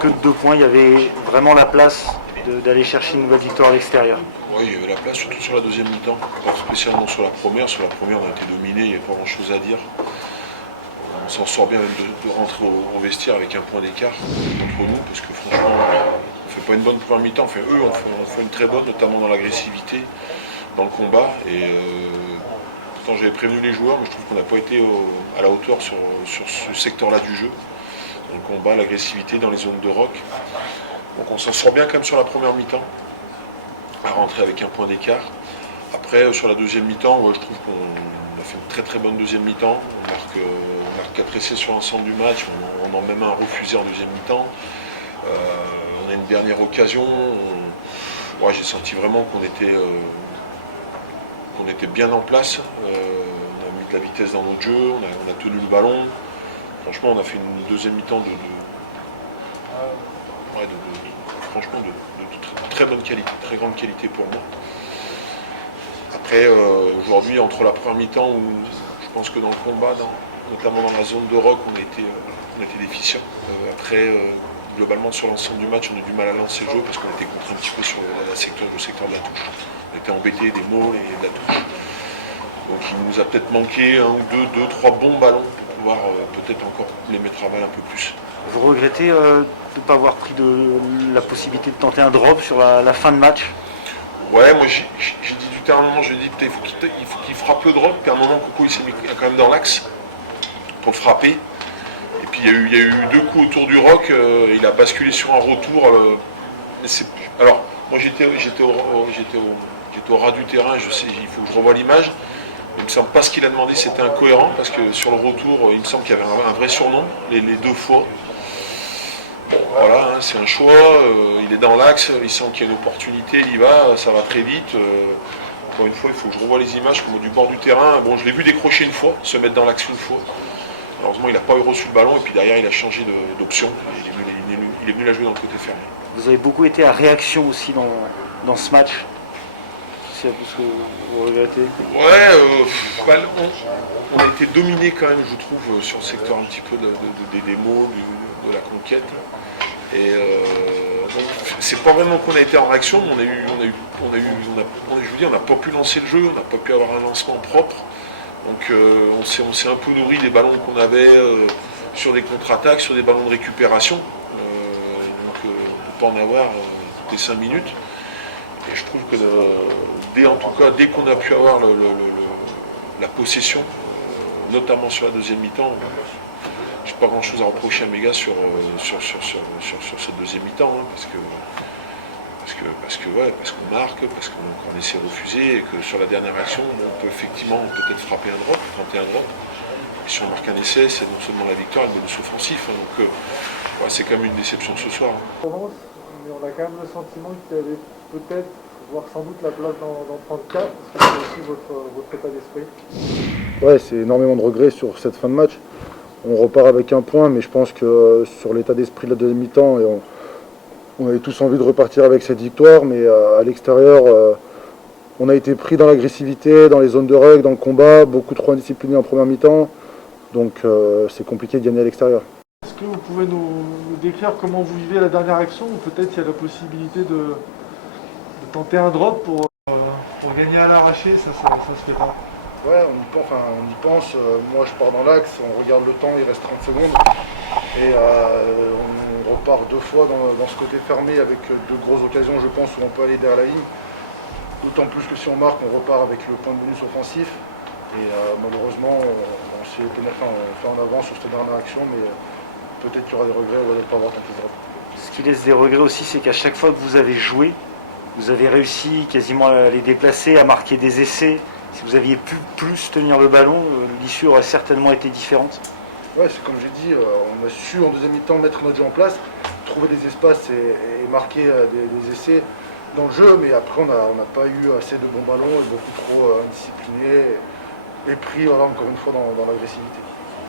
Que de 2 points, il y avait vraiment la place d'aller chercher une nouvelle victoire à l'extérieur. Oui, il y avait la place, surtout sur la deuxième mi-temps, pas spécialement sur la première. Sur la première, on a été dominé, il n'y avait pas grand-chose à dire. On s'en sort bien même de rentrer au vestiaire avec un point d'écart contre nous, parce que franchement, on ne fait pas une bonne première mi-temps. Enfin, eux, on fait une très bonne, notamment dans l'agressivité, dans le combat. Et pourtant, j'avais prévenu les joueurs, mais je trouve qu'on n'a pas été à la hauteur sur ce secteur-là du jeu. Dans le combat, l'agressivité, dans les zones de rock. Donc on s'en sort bien quand même sur la première mi-temps, à rentrer avec un point d'écart. Après, sur la deuxième mi-temps, je trouve qu'on a fait une très très bonne deuxième mi-temps. On marque 4 essais sur l'ensemble du match, on en a même un refusé en deuxième mi-temps. On a une dernière occasion. J'ai senti vraiment qu'on était bien en place. On a mis de la vitesse dans notre jeu, on a tenu le ballon. Franchement, on a fait une deuxième mi-temps franchement de très bonne qualité, très grande qualité pour moi. Après, aujourd'hui, entre la première mi-temps où je pense que dans le combat, notamment dans la zone de rock, on était déficient. Après, globalement, sur l'ensemble du match, on a eu du mal à lancer le jeu parce qu'on était contre un petit peu sur le secteur de la touche. On était embêté des mots et de la touche. Donc il nous a peut-être manqué un ou deux, trois bons ballons pour pouvoir peut-être encore les mettre à balle un peu plus. Vous regrettez de ne pas avoir pris la possibilité de tenter un drop sur la fin de match? Ouais, moi j'ai dit du terrain à un moment, j'ai dit il faut qu'il frappe le drop, puis à un moment Coco il s'est mis quand même dans l'axe pour le frapper. Et puis il y a eu 2 coups autour du rock, il a basculé sur un retour. Alors moi j'étais au ras du terrain, je sais, il faut que je revoie l'image. Il me semble pas ce qu'il a demandé, c'était incohérent, parce que sur le retour, il me semble qu'il y avait un vrai surnom, les 2 fois. Bon, voilà, c'est un choix, il est dans l'axe, il sent qu'il y a une opportunité, il y va, ça va très vite. Encore une fois, il faut que je revoie les images comme du bord du terrain. Bon, je l'ai vu décrocher une fois, se mettre dans l'axe une fois. Malheureusement, il n'a pas eu reçu le ballon, et puis derrière, il a changé d'option. Il est venu la jouer dans le côté fermé. Vous avez beaucoup été à réaction aussi dans ce match. C'est un peu ce que vous regrettez? Ouais, on a été dominé quand même, je trouve, sur le secteur un petit peu des démos, de la conquête. Et donc, c'est pas vraiment qu'on a été en réaction, mais on n'a pas pu lancer le jeu, on n'a pas pu avoir un lancement propre. Donc on s'est un peu nourri des ballons qu'on avait sur des contre-attaques, sur des ballons de récupération. Donc on ne peut pas en avoir toutes les 5 minutes. Et je trouve que dès qu'on a pu avoir la possession, notamment sur la deuxième mi-temps, j'ai pas grand chose à reprocher à mes gars sur cette deuxième mi-temps, parce qu'on marque, parce qu'on essaie de refuser, et que sur la dernière action, on peut effectivement peut-être frapper un drop, tenter un drop. Et si on marque un essai, c'est non seulement la victoire, mais le bonus offensif. Donc c'est quand même une déception ce soir. Mais on a quand même le sentiment qu'il y avait peut-être, voire sans doute la place dans 34, parce que c'est aussi votre état d'esprit. Ouais, c'est énormément de regrets sur cette fin de match. On repart avec un point, mais je pense que sur l'état d'esprit de la deuxième mi-temps, on avait tous envie de repartir avec cette victoire, mais à l'extérieur, on a été pris dans l'agressivité, dans les zones de règles, dans le combat, beaucoup trop indisciplinés en première mi-temps, donc c'est compliqué de gagner à l'extérieur. Est-ce que vous pouvez nous décrire comment vous vivez la dernière action, ou peut-être il y a la possibilité de tenter un drop pour gagner à l'arraché, ça se fait pas? Ouais, on y pense. Moi je pars dans l'axe, on regarde le temps, il reste 30 secondes. Et on repart 2 fois dans ce côté fermé avec de grosses occasions, je pense, où on peut aller derrière la ligne. D'autant plus que si on marque, on repart avec le point de bonus offensif. Et malheureusement, on fait en avance sur cette dernière action, mais peut-être qu'il y aura des regrets de ne pas avoir tenté de drop. Ce qui laisse des regrets aussi, c'est qu'à chaque fois que vous avez joué, vous avez réussi quasiment à les déplacer, à marquer des essais. Si vous aviez pu plus tenir le ballon, l'issue aurait certainement été différente. Ouais, c'est comme j'ai dit, on a su en deuxième mi-temps mettre notre jeu en place, trouver des espaces et marquer des essais dans le jeu, mais après on n'a pas eu assez de bons ballons, beaucoup trop indisciplinés et pris encore une fois dans l'agressivité.